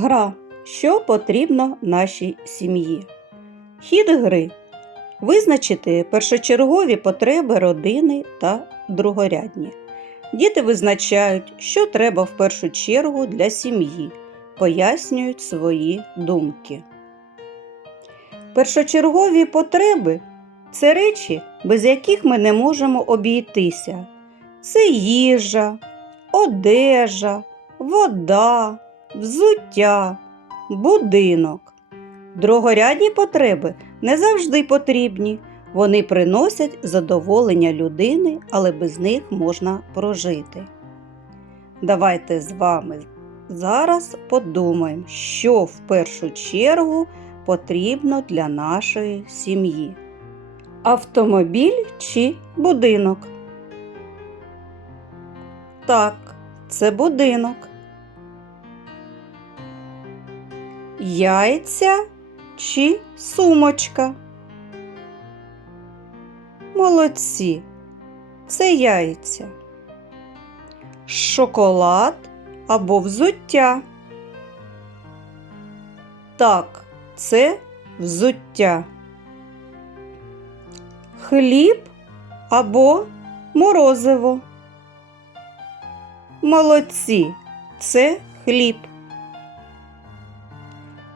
Гра. Що потрібно нашій сім'ї? Хід гри. Визначити першочергові потреби родини та другорядні. Діти визначають, що треба в першу чергу для сім'ї, пояснюють свої думки. Першочергові потреби це речі, без яких ми не можемо обійтися. Це їжа, одежа, вода, взуття, будинок. Другорядні потреби не завжди потрібні. Вони приносять задоволення людини, але без них можна прожити. Давайте з вами зараз подумаємо, що в першу чергу потрібно для нашої сім'ї. Автомобіль чи будинок? Так, це будинок. Яйця чи сумочка? Молодці. Це яйця. Шоколад або взуття. Так, це взуття. Хліб або морозиво. Молодці. Це хліб.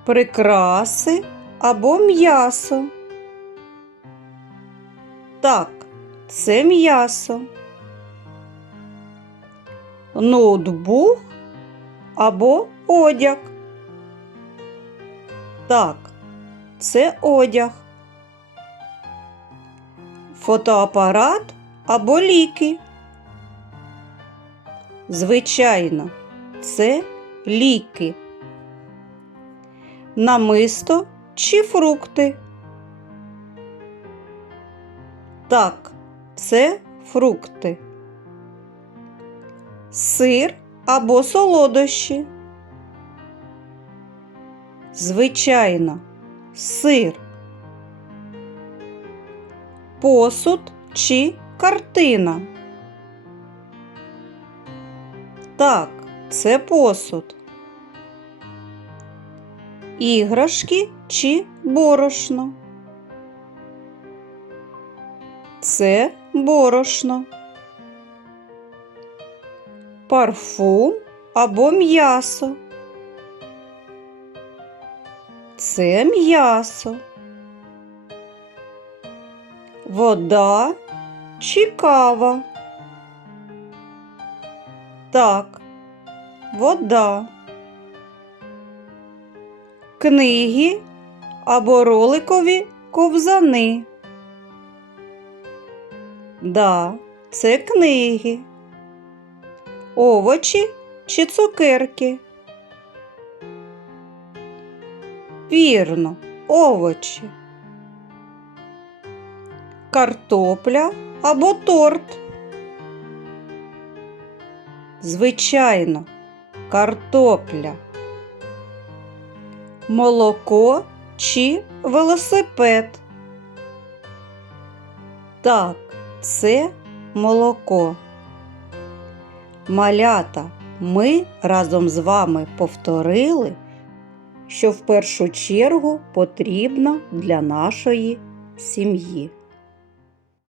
Прикраси або м'ясо. Так, це м'ясо. Ноутбук або одяг. Так, це одяг. Фотоапарат або ліки. Звичайно, це ліки. Намисто чи фрукти? Так, це фрукти. Сир або солодощі. Звичайно, сир. Посуд чи картина. Так, це посуд. Іграшки чи борошно. Це борошно. Парфум або м'ясо. Це м'ясо. Вода чи кава. Так, вода. Книги або роликові ковзани. Да, це книги. Овочі чи цукерки. Вірно, овочі. Картопля або торт. Звичайно, картопля. Молоко чи велосипед. Так, це молоко. Малята, ми разом з вами повторили, що в першу чергу потрібно для нашої сім'ї.